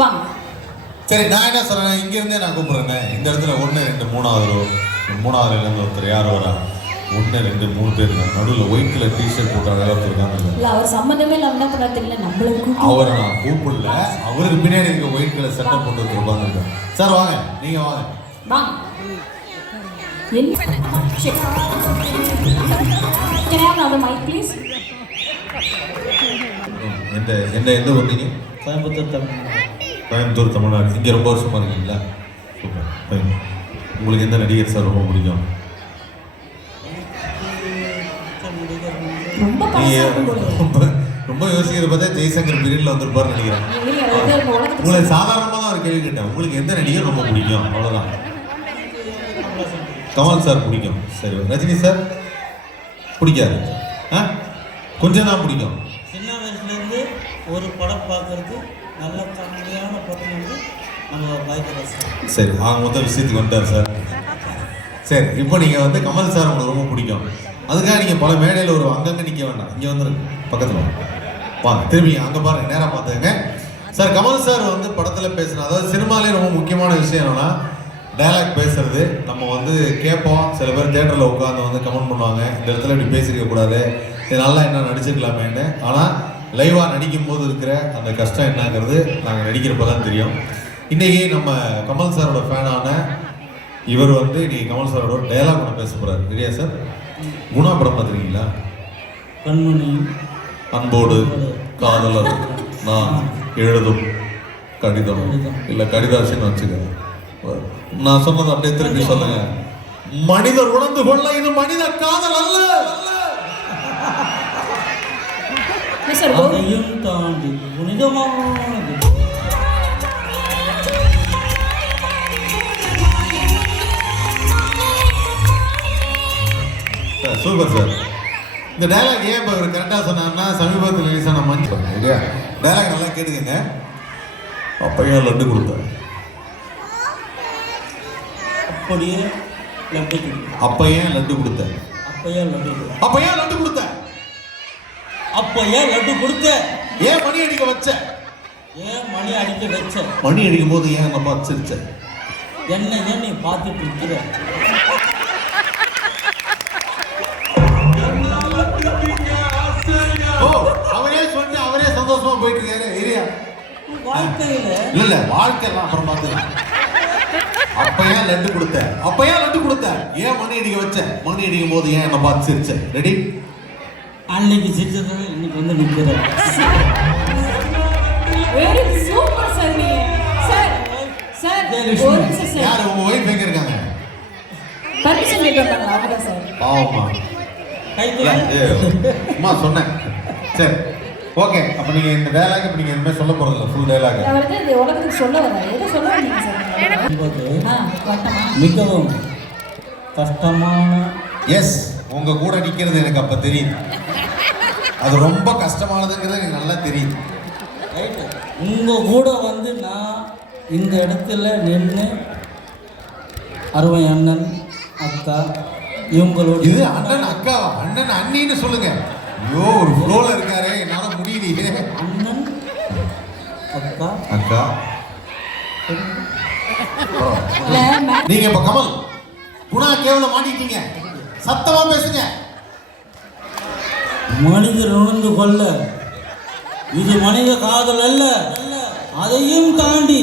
வாங்க. சரி, நான் என்ன சொல்றேன், இங்க இருந்தே நான் கூப்பிடுறேன். இந்த இடத்துல 1 2 மூணாவது இருந்து ஒருத்தர் யார் வரா, 1 2 3 பேர் நடுவில் ஒயிட் கலர் டிஷர்ட் போட்டு அழகாக இருக்காங்க. இல்ல அவர் சம்மந்தமே இல்லாம என்ன பண்ண தெரியல, நம்மளுக்கு அவரை நான் கூப்பிடல, அவருக்கு பின்னாடி இருக்க ஒயிட் கலர் சட்டை போட்டு இருப்பாங்க. சார் வாங்க, நீங்க வாங்க. வாங்க. Can I have another mic, please? எந்த வந்தீங்க? கோயம்புத்தூர் தமிழ்நாடு. இங்கே ரொம்ப வருஷமா இருக்கீங்களா? Super, fine. உங்களுக்கு எந்த நடிகர் சார் ரொம்ப பிடிக்கும்? ரொம்ப யோசிக்கிற பார்த்தா ஜெய்சங்கர் பீரியட்ல வந்திருப்பாரு நினைக்கிறேன். உங்களுக்கு சாதாரணமாக தான் ஒரு கேள்வி கேட்டேன், உங்களுக்கு எந்த நடிகர் ரொம்ப பிடிக்கும்? அவ்வளோதான். கமல் சார் பிடிக்கும். சரி, ரஜினி சார் பிடிக்காது? கொஞ்சம் தான் பிடிக்கும். சின்ன வயசுலேருந்து ஒரு படம் பார்க்கறது நல்ல காமெடியான படம் வந்து நம்ம பாய்க்கிறோம். சரி, அவங்க மொத்தம் விஷயத்துக்கு வந்துட்டார் சார். சரி, இப்போ நீங்கள் வந்து கமல் சார் உங்களுக்கு ரொம்ப பிடிக்கும், அதுக்காக நீங்கள் பல மேடையில் ஒரு அங்கங்கே நிற்க வேண்டாம், இங்கே வந்துருக்கு பக்கத்தில் வாங்க. திரும்பி அங்கே பாருங்கள், நேராக பார்த்துங்க சார். கமல் சார் வந்து படத்தில் பேசுனா, அதாவது சினிமாலே ரொம்ப முக்கியமான விஷயம் என்னன்னா டைலாக் பேசுறது. நம்ம வந்து கேட்போம், சில பேர் தேட்டரில் உட்காந்து வந்து கமெண்ட் பண்ணுவாங்க, இந்த இடத்துல இப்படி பேசியிருக்க கூடாது, இது நல்லா என்ன நடிச்சிருக்கலாமேன்னு. ஆனால் லைவாக நடிக்கும் போது இருக்கிற அந்த கஷ்டம் என்னங்கிறது நாங்கள் நடிக்கிறப்ப தான் தெரியும். இன்றைக்கி நம்ம கமல் சாரோட ஃபேனான இவர் வந்து இன்னைக்கு கமல் சாரோட டைலாக் ஒன்று பேச போகிறார். இல்லையா சார்? குணா படம் பார்த்துருக்கீங்களா? கண்மணி அன்போடு காதலர் நான் எழுதும் கடிதம் இல்லை கடிதாசின்னு வச்சுக்க. நான் சொன்னது அப்படியே திருப்பி சொல்லுங்க. மனிதர் உணர்ந்து கொள்ள இது மனித காதல் அல்ல. அதையும் தாண்டி புனிதமானது. Super sir. இந்த டைலாக் ஏன் இப்போ இவர் கரெக்டாக சொன்னார்னா, சமீபத்தில் ரிலீஸ் ஆன மஞ்சள் இல்லையா, டைலாக் நல்லா கேட்டுக்கங்க. அப்பையா லட்டு கொடுத்தார், அப்படியே லட்டு அப்பையா லட்டு கொடுத்தார், அப்பையா லட்டு அப்பையா லட்டு கொடுத்த, அப்பையா லட்டு கொடுத்த. ஏன் மணி அடிக்க வச்ச, ஏன் மணி அடிக்க வச்ச, மணி அடிக்கும் போது ஏன் நம்ம சிரிச்ச, என்ன ஏன் நீ பார்த்துட்டு இருக்கிற. ஓ, அவரே சொல்லி அவரே சந்தோஷமா போயிட்டு இருக்காரு. ஏரியா வாழ்க்கையில இல்ல வாழ்க்கையெல்லாம் அப்புறம் பார்த்துக்கலாம். அப்பையா லட்டு கொடுத்த, அப்பையா லட்டு கொடுத்த, ஏன் மணி அடிக்க வச்ச, மணி அடிக்கும் போது ஏன் என்ன பார்த்து சிரிச்ச. ரெடி? அன்னைக்கு சிரிச்சது இன்னைக்கு வந்து நிற்கிற. Very super sir. Sir sir ஒரு நிமிஷம் சார். யார் உங்க ஒய்ஃப் எங்க இருக்காங்க? பர்மிஷன் கேட்பாங்க அவங்க சார். ஆமா, அம்மா சொன்னேன். சரி, ஓகே. அப்ப நீங்க இந்த டயலாக் இப்ப நீங்க எதுவுமே சொல்ல போறது இல்ல, ஃபுல் டயலாக். அவர் வந்து இந்த உலகத்துக்கு சொல்ல வராரு. எதை சொல்ல வந்தீங்க சார்? மிகவும் கஷ்டமான. எஸ், உங்க கூட நிக்கிறது எனக்கு அப்ப தெரியுது, அது ரொம்ப கஷ்டமானதுங்கிறது எனக்கு நல்லா தெரியுது. உங்க கூட வந்து நான் இந்த இடத்துல நின்று அருமை அண்ணன் அக்கா இவங்களோட. இது அண்ணன் அக்காவா? அண்ணன் அண்ணின்னு சொல்லுங்க. ஐயோ, ஒரு ஃப்ளோல இருக்காரே, என்னால முடியலையே. அண்ணன் அக்கா அக்கா. நீங்க இப்ப கமல் குணா கேவல மாட்டிட்டீங்க, சத்தமா பேசுங்க. மனிதர் உணர்ந்து கொள்ள இது மனித காதல் அல்ல, அதையும் தாண்டி